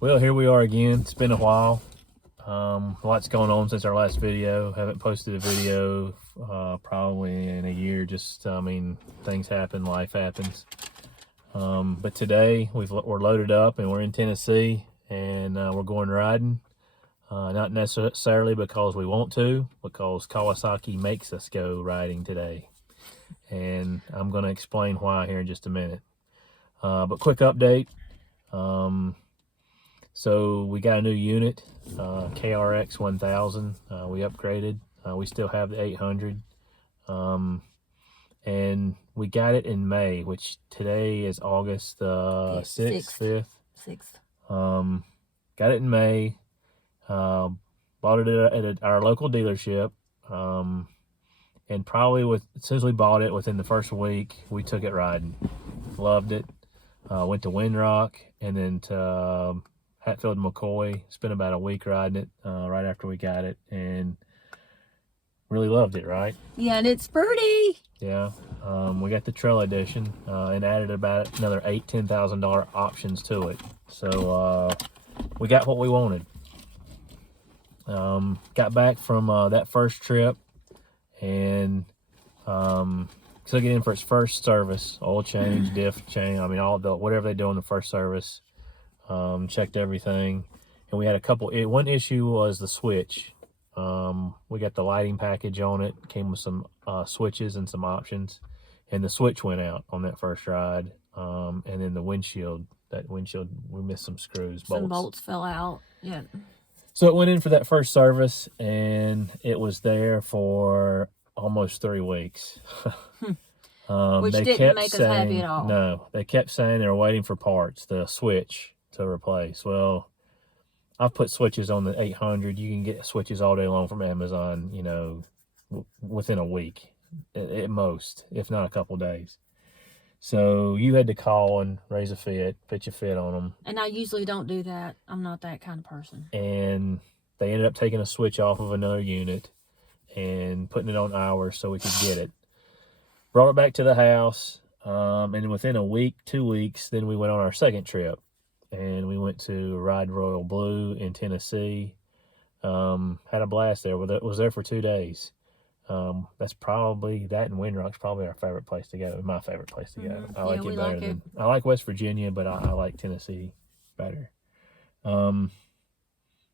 Well, here we are again. It's been a while. Lots going on since our last video. Haven't posted a video probably in a year. Just, I mean, things happen, life happens. But today we're loaded up and we're in Tennessee and we're going riding. Not necessarily because we want to, because Kawasaki makes us go riding today. And I'm going to explain why here in just a minute. But quick update. So we got a new unit, Krx 1000. We upgraded. We still have the 800. And we got it in May, which today is August 6th, 5th. Got it in May. Bought it at our local dealership. And probably as soon as we bought it, within the first week, we took it riding. Loved it. Went to Windrock and then to Hatfield and McCoy. Spent about a week riding it right after we got it, and really loved it, right? Yeah, and it's pretty. Yeah. We got the Trail Edition and added about another $10,000 options to it. So we got what we wanted. Got back from that first trip and took it in for its first service, oil change, diff change, I mean, whatever they do in the first service. Checked everything, and we had one issue was the switch. We got the lighting package on it, came with some switches and some options, and the switch went out on that first ride. And then the windshield, we missed some screws, some bolts fell out. Yeah. So it went in for that first service, and it was there for almost 3 weeks. Which didn't make us happy at all. No, they kept saying they were waiting for parts, the switch to replace. Well, I've put switches on the 800. You can get switches all day long from Amazon, you know, within a week at most, if not a couple days. So you had to call and raise a fit, pitch a fit on them. And I usually don't do that. I'm not that kind of person. And they ended up taking a switch off of another unit and putting it on ours so we could get it. Brought it back to the house, and within a week, 2 weeks, then we went on our second trip. And we went to Ride Royal Blue in Tennessee. Had a blast there. Was there for 2 days. That's probably, that and Windrock's probably our favorite place to go. My favorite place to go. I like it better than, I like West Virginia, but I like Tennessee better. But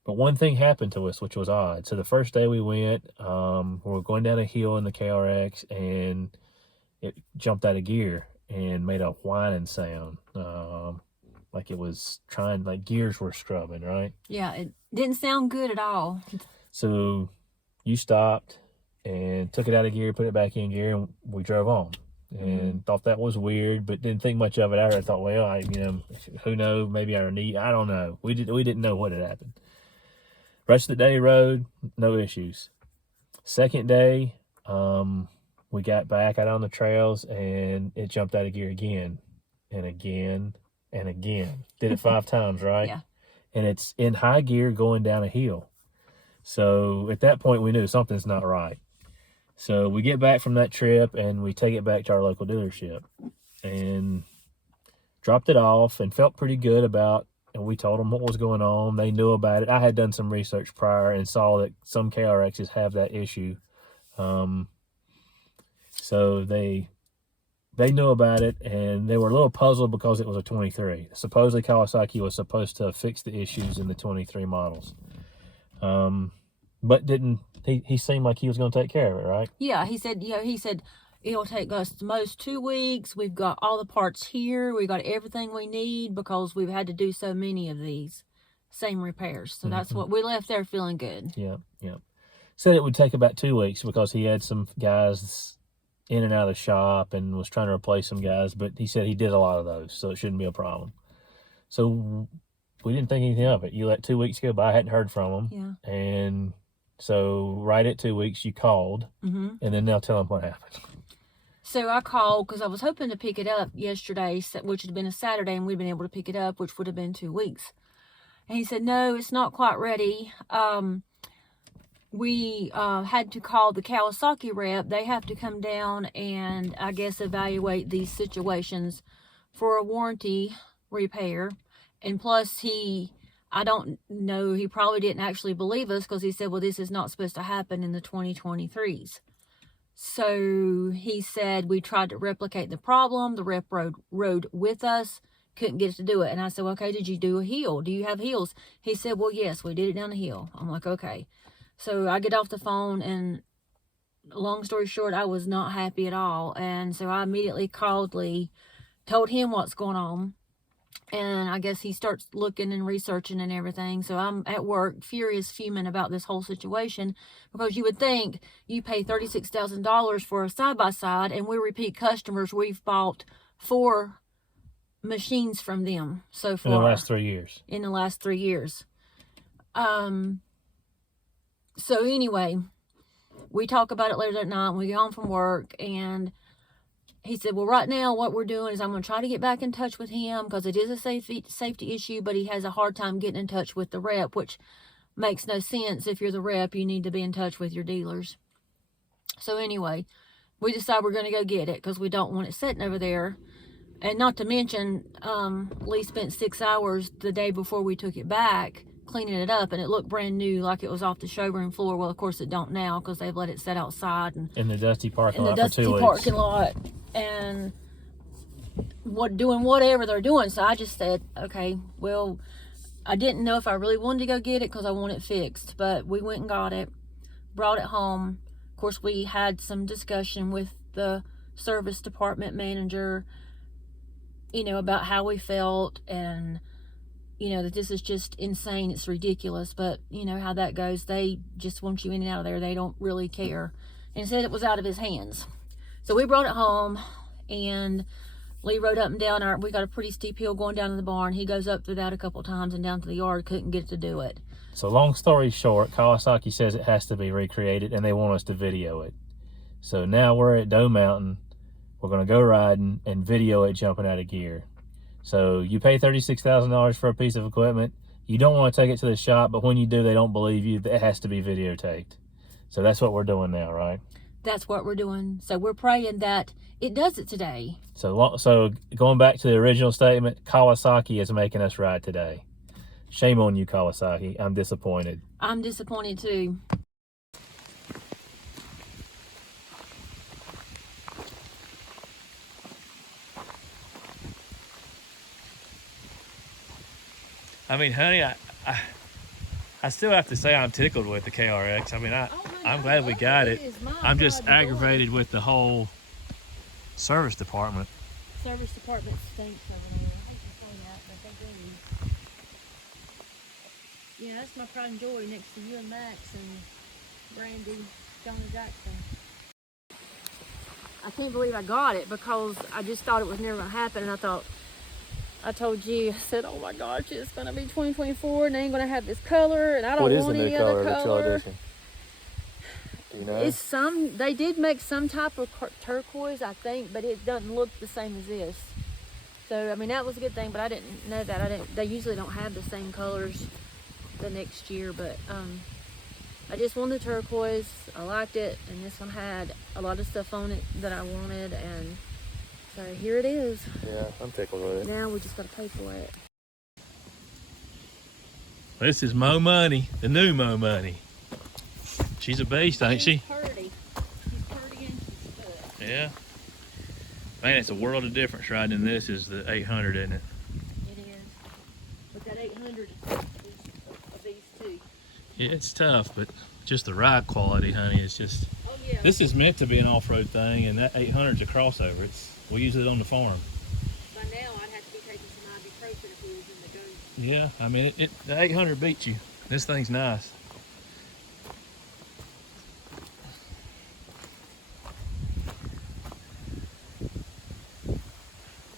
one thing happened to us, which was odd. So the first day we went, we were going down a hill in the KRX, and it jumped out of gear and made a whining sound. Like it was like gears were scrubbing, right? Yeah, it didn't sound good at all. So you stopped and took it out of gear, put it back in gear, and we drove on. And thought that was weird, but didn't think much of it. I thought, well, who knows? Maybe our knee. I don't know. We didn't know what had happened. Rest of the day rode, no issues. Second day, we got back out on the trails, and it jumped out of gear again, and again, and again. Did it 5 times, right? Yeah. And it's in high gear going down a hill. So at that point, we knew something's not right. So we get back from that trip, and we take it back to our local dealership, and dropped it off, and felt pretty good about. And we told them what was going on. They knew about it. I had done some research prior and saw that some KRXs have that issue. So they knew about it, and they were a little puzzled because it was a 23. Supposedly Kawasaki was supposed to fix the issues in the 23 models. But didn't, he seemed like he was going to take care of it, right? Yeah, he said it'll take us the most 2 weeks. We've got all the parts here. We got everything we need because we've had to do so many of these same repairs. So that's what we left there feeling good. Yeah. Said it would take about 2 weeks because he had some guys in and out of the shop and was trying to replace some guys, but he said he did a lot of those, so it shouldn't be a problem. So we didn't think anything of it. You let 2 weeks go by, I hadn't heard from him. Yeah. And so right at 2 weeks, you called, and then now tell him what happened. So I called because I was hoping to pick it up yesterday, which had been a Saturday, and we'd been able to pick it up, which would have been 2 weeks. And he said, no, it's not quite ready. We had to call the Kawasaki rep. They have to come down and, I guess, evaluate these situations for a warranty repair. And plus, he I don't know. He probably didn't actually believe us because he said, well, this is not supposed to happen in the 2023s. So he said we tried to replicate the problem. The rep rode with us, couldn't get us to do it. And I said, well, okay, did you do a hill? Do you have hills? He said, well, yes, we did it down the hill. I'm like, okay. So I get off the phone, and long story short, I was not happy at all. And so I immediately called Lee, told him what's going on. And I guess he starts looking and researching and everything. So I'm at work, furious, fuming about this whole situation, because you would think you pay $36,000 for a side-by-side, and we're repeat customers. We've bought 4 machines from them so far. In the last 3 years. In the last 3 years. So anyway, we talk about it later that night. We get home from work, and he said, well, right now what we're doing is I'm going to try to get back in touch with him, because it is a safety issue, but he has a hard time getting in touch with the rep, which makes no sense. If you're the rep, you need to be in touch with your dealers. So anyway, we decide we're going to go get it because we don't want it sitting over there. And not to mention, Lee spent 6 hours the day before we took it back cleaning it up, and it looked brand new, like it was off the showroom floor. Well, of course it don't now, because they've let it sit outside and in the dusty parking lot for 2 weeks. In the dusty parking lot, and doing whatever they're doing. So I just said, okay, well, I didn't know if I really wanted to go get it because I want it fixed, but we went and got it, brought it home. Of course, we had some discussion with the service department manager, you know, about how we felt, and you know, that this is just insane, it's ridiculous, but you know how that goes. They just want you in and out of there. They don't really care. And said it was out of his hands. So we brought it home, and Lee rode up and down we got a pretty steep hill going down to the barn. He goes up through that a couple times and down to the yard, couldn't get it to do it. So long story short, Kawasaki says it has to be recreated, and they want us to video it. So now we're at Doe Mountain. We're going to go riding and video it jumping out of gear. So you pay $36,000 for a piece of equipment. You don't want to take it to the shop, but when you do, they don't believe you. It has to be videotaped. So that's what we're doing now, right? That's what we're doing. So we're praying that it does it today. So going back to the original statement, Kawasaki is making us ride today. Shame on you, Kawasaki. I'm disappointed. I'm disappointed too. I mean, honey, I still have to say I'm tickled with the KRX. I mean, I'm glad we got it. I'm just aggravated with the whole service department. Service department stinks over there. I hate to say that, but they do. Yeah, that's my pride and joy next to you and Max and Brandy, Johnny Jackson. I can't believe I got it because I just thought it was never going to happen, and I told you, I said, oh my gosh, it's going to be 2024 and they ain't going to have this color, and I don't want any other color. Do you know? It's they did make some type of turquoise, I think, but it doesn't look the same as this. So, I mean, that was a good thing, but I didn't know that. They usually don't have the same colors the next year, but I just wanted the turquoise. I liked it, and this one had a lot of stuff on it that I wanted, and so here it is. Yeah, I'm tickled with it. Now we just got to pay for it. This is Mo Money, the new Mo Money. She's a beast, ain't she? She's pretty. She's pretty and she's good. Yeah. Man, it's a world of difference riding in this is the 800, isn't it? It is. But that 800 is a beast too. Yeah, it's tough, but just the ride quality, honey, is just... Oh yeah. This is meant to be an off-road thing, and that 800's a crossover. We use it on the farm. By now, I'd have to be taking some ibuprofen if we was in the go. Yeah, I mean, the 800 beats you. This thing's nice.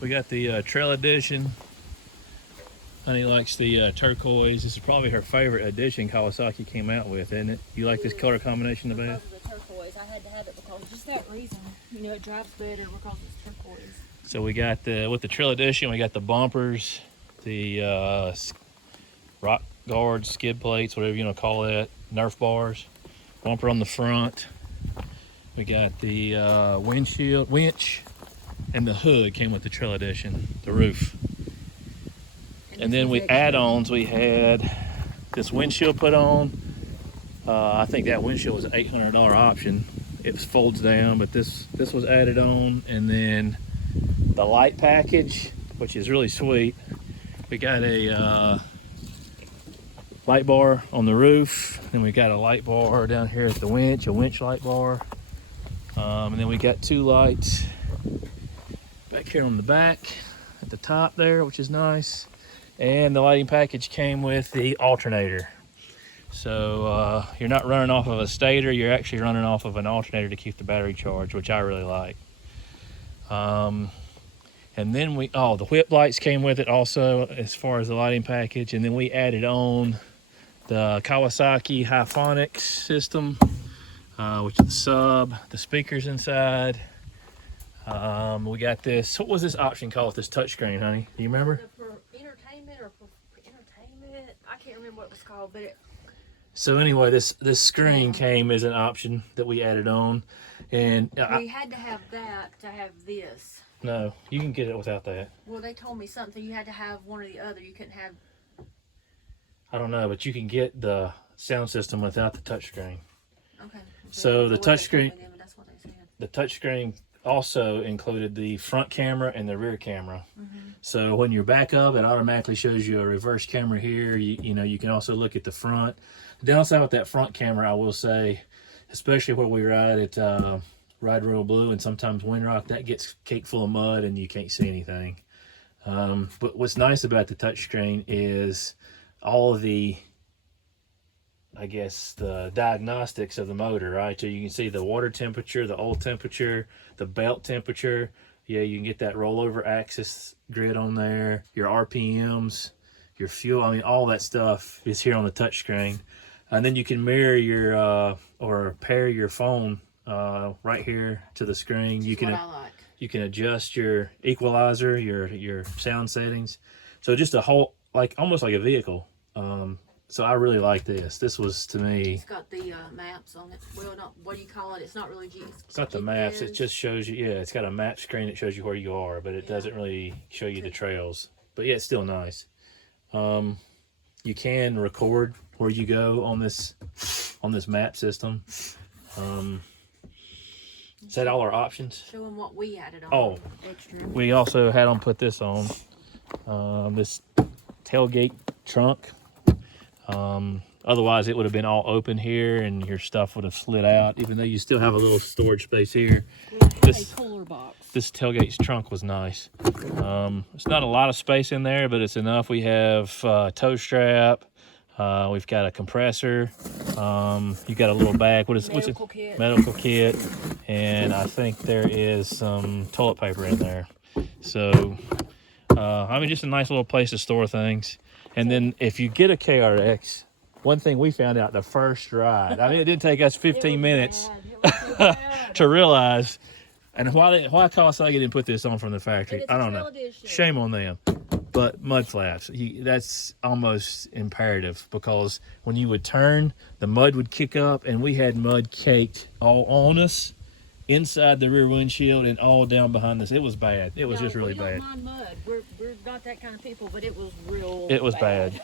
We got the Trail Edition. Honey likes the turquoise. This is probably her favorite edition Kawasaki came out with, isn't it? You like this color combination the best? Because of the turquoise. I had to have it because just that reason. You know, it drives better because it's turquoise. So we got with the Trail Edition, we got the bumpers, the rock guards, skid plates, whatever you want to call that, Nerf bars, bumper on the front. We got the windshield, winch, and the hood came with the Trail Edition, the roof. And then with add-ons, we had this windshield put on. I think that windshield was an $800 option. It folds down, but this was added on. And then the light package, which is really sweet. We got a light bar on the roof, and we got a light bar down here at the winch, a winch light bar. And then we got 2 lights back here on the back at the top there, which is nice. And the lighting package came with the alternator. So you're not running off of a stator, you're actually running off of an alternator to keep the battery charged, which I really like. And then the whip lights came with it also as far as the lighting package. And then we added on the Kawasaki Hyphonics system, which is the sub, the speakers inside. We got this, what was this option called, this touchscreen, honey? Do you remember? For entertainment or for entertainment? I can't remember what it was called, but So anyway, this screen came as an option that we added on. And we had to have that to have this. No, you can get it without that. Well, they told me something, you had to have one or the other. You couldn't have... I don't know, but you can get the sound system without the touchscreen. Okay. So the touchscreen, also included the front camera and the rear camera. So when you're back up, it automatically shows you a reverse camera here. You know, you can also look at the front. The downside with that front camera, I will say, especially where we ride at Ride Royal Blue and sometimes Windrock, that gets caked full of mud and you can't see anything. But what's nice about the touchscreen is all of the, I guess, the diagnostics of the motor, right? So you can see the water temperature, the oil temperature, the belt temperature. Yeah, you can get that rollover axis grid on there, your RPMs, your fuel. I mean, all that stuff is here on the touchscreen. And then you can mirror your, or pair your phone right here to the screen. You can adjust your equalizer, your sound settings. So just a whole, almost like a vehicle. So I really like this. This was, to me... It's got the maps on it. Well, not, what do you call it? It's not really It's not the maps. It just shows you, yeah, it's got a map screen that shows you where you are, but it doesn't really show you the trails. But yeah, it's still nice. You can record where you go on this map system. Is that all our options? Show them what we added on. Oh, extra. We also had them put this on. This tailgate trunk. Otherwise it would have been all open here and your stuff would have slid out, even though you still have a little storage space here. This cooler box. This tailgate's trunk was nice. It's not a lot of space in there, but it's enough. We have tow strap. We've got a compressor. You got a little bag. What's it? Medical kit. And I think there is some toilet paper in there. So, I mean, just a nice little place to store things. And then if you get a KRX, one thing we found out the first ride, I mean, it didn't take us 15 minutes to realize, and why Kawasaki didn't put this on from the factory, I don't know. Shame on them. But mud flaps, that's almost imperative, because when you would turn, the mud would kick up, and we had mud caked all on us, inside the rear windshield and all down behind us. It was bad. It was just really bad. We don't mind mud. We're not that kind of people, but it was real It was bad.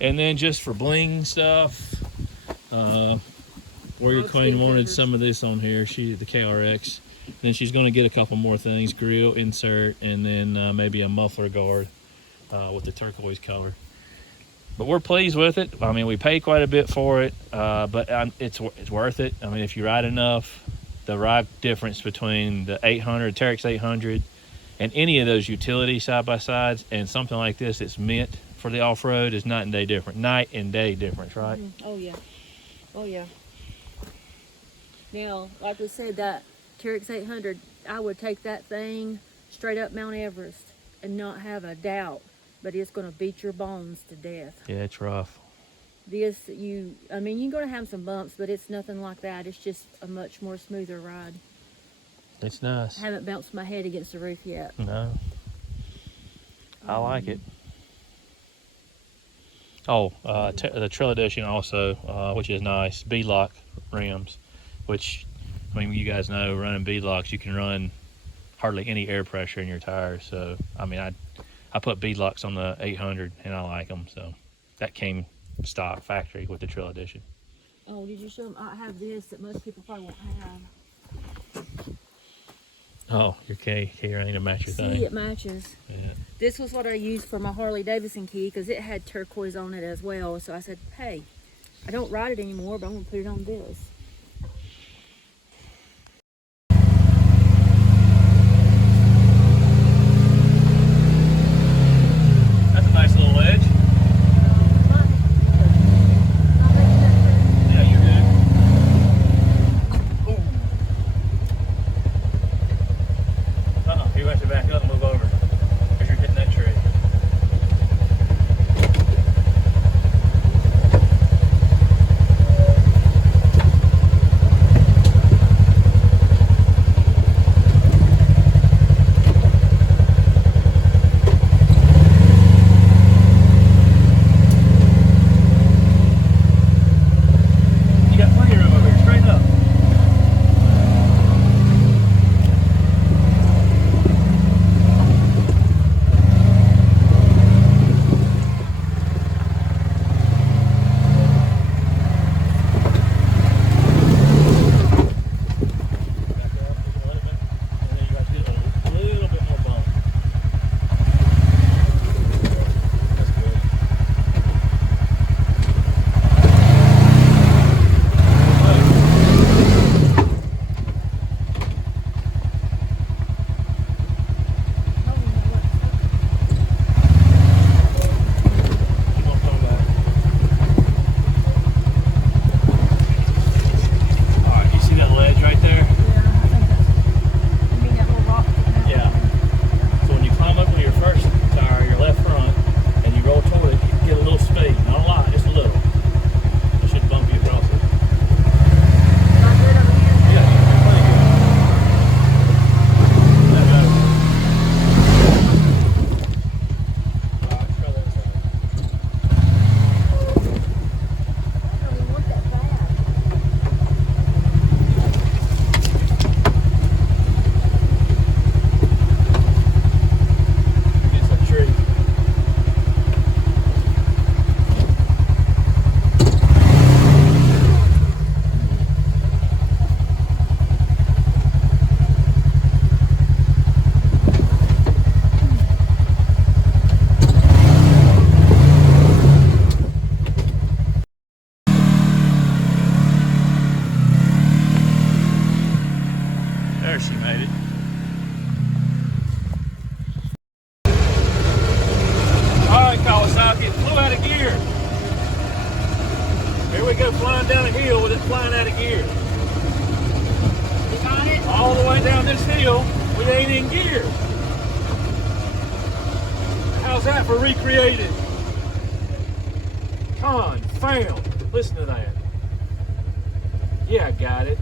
And then just for bling stuff, Warrior Queen wanted some of this on here. The KRX. Then she's going to get a couple more things, grill insert, and then maybe a muffler guard with the turquoise color. But we're pleased with it. I mean, we paid quite a bit for it, but it's worth it. I mean, if you ride enough, the ride difference between the 800, Krx 800, and any of those utility side-by-sides and something like this that's meant for the off-road is night and day different. Night and day difference, right? Oh, yeah. Oh, yeah. Now, like we said, that Krx 800, I would take that thing straight up Mount Everest and not have a doubt, but it's going to beat your bones to death. Yeah, it's rough. This, I mean, you're going to have some bumps, but it's nothing like that. It's just a much more smoother ride. It's nice. I haven't bounced my head against the roof yet. No. I like it. Oh, the Trail Edition also, which is nice, beadlock rims, which, I mean, you guys know, running beadlocks, you can run hardly any air pressure in your tires. So, I mean, I put beadlocks on the 800 and I like them, so that came stock factory with the Trail Edition. Oh, did you show them? I have this that most people probably won't have. Oh, your key here ain't a match your thing. See, it matches. Yeah. This was what I used for my Harley Davidson key because it had turquoise on it as well. So I said, hey, I don't ride it anymore, but I'm going to put it on this. That's a nice little ledge. Yeah, you're good. Ooh. You have to back up and move over because you're hitting that tree. You got plenty of room over here. Straighten up. There, she made it. All right, Kawasaki, it flew out of gear. Here we go, flying down a hill with it flying out of gear. You got it? All the way down this hill, we ain't in gear. How's that for recreated? Confound. Listen to that. Yeah, I got it.